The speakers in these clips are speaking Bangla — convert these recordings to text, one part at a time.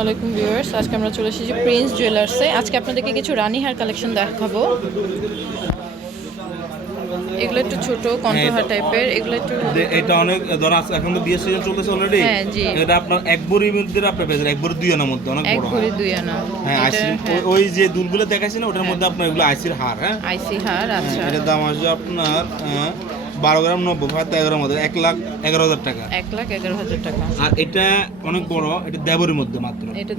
আলাইকুম ভিউয়ার্স আজকে আমরা চলে এসেছি প্রিন্স জুয়েলার্সে আজকে আপনাদেরকে কিছু রানী হার কালেকশন দেখাবো। এগুলো একটু ছোট কণ্ঠহার টাইপের এগুলো একটু এটা অনেক ধর আজ- এখন তো বিয়ে সিজন চলতেছে অলরেডি হ্যাঁ, জি। এটা আপনার এক বড়ির মধ্যে আপনি পেয়েছেন এক বড়ি দুই আনার মধ্যে অনেক বড় এক ভরি দুই আনা। হ্যাঁ আইসি হ্যাঁ, ওই যে দুলগুলো দেখাইছি না ওটার মধ্যে আপনার এগুলো আইসির হার হ্যাঁ? আইসি হার আচ্ছা। এটার দাম আসবে আপনার বারো গ্রাম নব্বই ভাত এগারো মধ্যে এক লাখ এগারো হাজার টাকা। এক লাখ এগারো হাজার টাকা। আর এটা অনেক বড় এটা দেবরের মধ্যে মাত্র এটা।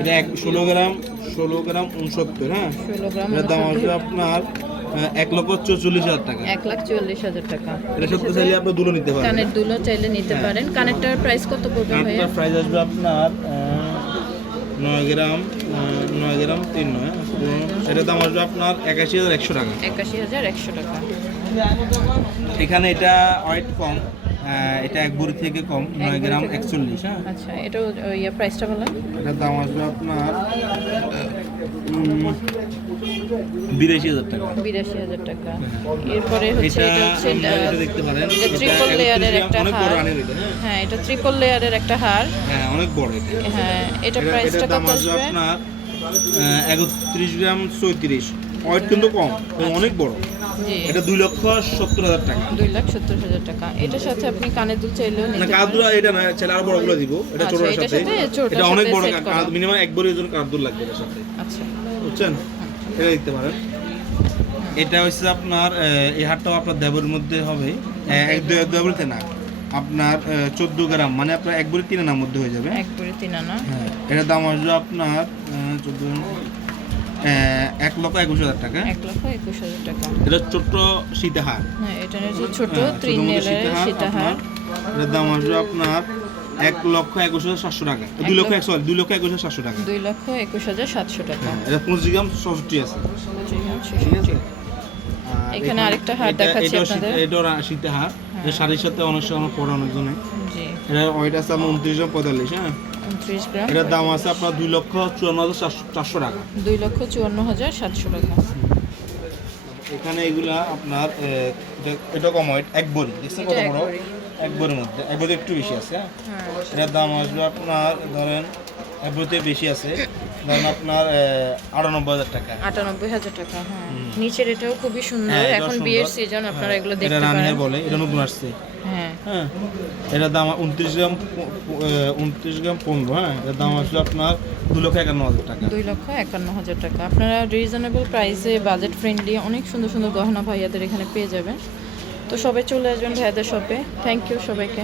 এটা এক ষোলো গ্রাম ষোলো গ্রাম উনসত্তর হ্যাঁ? ষোলো গ্রাম এটার দাম আসবে আপনার এক লক্ষ চৌচল্লিশ হাজার টাকা। এক লাখ চল্লিশ হাজার টাকা। এটা সত্যি চাইলে আপনি দুলো নিতে পারেন কানের দুলো চাইলে নিতে পারেন। কানেরটার প্রাইস কত পড়বে কাঠটার প্রাইস আসবে আপনার নয় গ্রাম নয় গ্রাম তিন নয় হ্যাঁ। এটার দাম আসবে আপনার একাশি হাজার একশো টাকা। একাশি হাজার একশো টাকা। এখানে এটা ওয়েট কম এটা এক বুড়ি থেকে কম নয় গ্রাম একচল্লিশ হ্যাঁ। আচ্ছা এটা ইয়ে প্রাইসটা বলেন এটার দাম আসবে আপনার বিরাশি হাজার টাকা। বিরাশি হাজার টাকা। এরপরে হচ্ছে এটা হচ্ছে দেখতে পারেন এটা ট্রিপল লেয়ারের একটা হার। হ্যাঁ। হ্যাঁ এটা ট্রিপল লেয়ারের একটা হার। হ্যাঁ অনেক বড় এটা। হ্যাঁ এটা প্রাইসটা কত আসবে? আপনার একত্রিশ গ্রাম চৌত্রিশ। ওয়েট কিন্তু কম অনেক বড়। এটা দুই লক্ষ সত্তর হাজার টাকা। দুই লাখ সত্তর হাজার টাকা। এটার সাথে আপনি কানের দুল চাইলেও না পারেন। কাঁদুরা এটা না ছেলে আরও বড়গুলো দিব। এটা আচ্ছা, এটার সাথে। এটা অনেক বড় মিনিমাম এক বড় ওজন কাঁদুর লাগবে এটার সাথে। আচ্ছা। বুঝছেন? এটা দেখতে পারেন। এটা হচ্ছে আপনার এই হাটটাও আপনার দেবরের মধ্যে হবে। দেবরিতে না। আপনার চোদ্দ গ্রাম মানে আপনার এক বড়ি তিন আনার মধ্যে হয়ে যাবে। এক করে তিন আনা। হ্যাঁ এটার দাম আসবে আপনার চোদ্দ এক লক্ষ একুশ হাজার টাকা। এক লক্ষ একুশ হাজার টাকা। এটা ছোট্ট সীতাহার। হ্যাঁ এটা হচ্ছে ছোট হ্যাঁ, ছোট লেয়ারের সীতাহার এটার দাম আসবে আপনার এক লক্ষ একুশ হাজার সাতশো টাকা। দুই লক্ষ একশো দুই লক্ষ একুশ হাজার সাতশো টাকা। দুই লক্ষ একুশ হাজার সাতশো টাকা। হ্যাঁ এটা পঁচিশ গ্রাম ছষট্টি আছে। ঠিক আছে এখানে আরেকটা হার দেখাচ্ছি আপনাদের। এটাও রা- শীতে হার। এটা শাড়ির সাথে অনেক সময় পরে অনেকজনে জি। এটা ওয়েট আছে আপনার উনত্রিশ পঁয়তাল্লিশ হ্যাঁ? গ্রাম। এটার দাম আছে আপনার দুই লক্ষ চুয়ান্ন হাজার চারশো- টাকা। দুই লক্ষ চুয়ান্ন হাজার সাতশো টাকা। এখানে এগুলা আপনার এটা- কম ওয়েট এক বড়ি। দেখছেন কত এক বড়? এক বড়ির মধ্যে। এক বড়ি একটু বেশি আছে। হ্যাঁ হ্যাঁ। এটার দাম আসবে আপনার ধরেন এক বড়িতে বেশি আছে। ধরেন আপনার আটানব্বই হাজার টাকা। আটানব্বই হাজার টাকা হ্যাঁ। নিচের এটাও খুবই সুন্দর। হ্যাঁ, এখন বিয়ের সিজন আপনারা হ্যাঁ, এগুলো দেখতে পারেন। বলে এটা নতুন আসছে। হ্যাঁ। হ্যাঁ এটার দাম উনত্রিশ গ্রাম উনত্রিশ গ্রাম পনেরো হ্যাঁ এটার দাম আসবে আপনার দু লক্ষ একান্ন হাজার টাকা। দুই লক্ষ একান্ন হাজার টাকা। আপনারা রিজনেবল প্রাইসে বাজেট ফ্রেন্ডলি অনেক সুন্দর সুন্দর গহনা ভাইয়াদের এখানে পেয়ে যাবেন। তো সবাই চলে আসবেন ভাইয়াদের শপে থ্যাংক ইউ সবাইকে।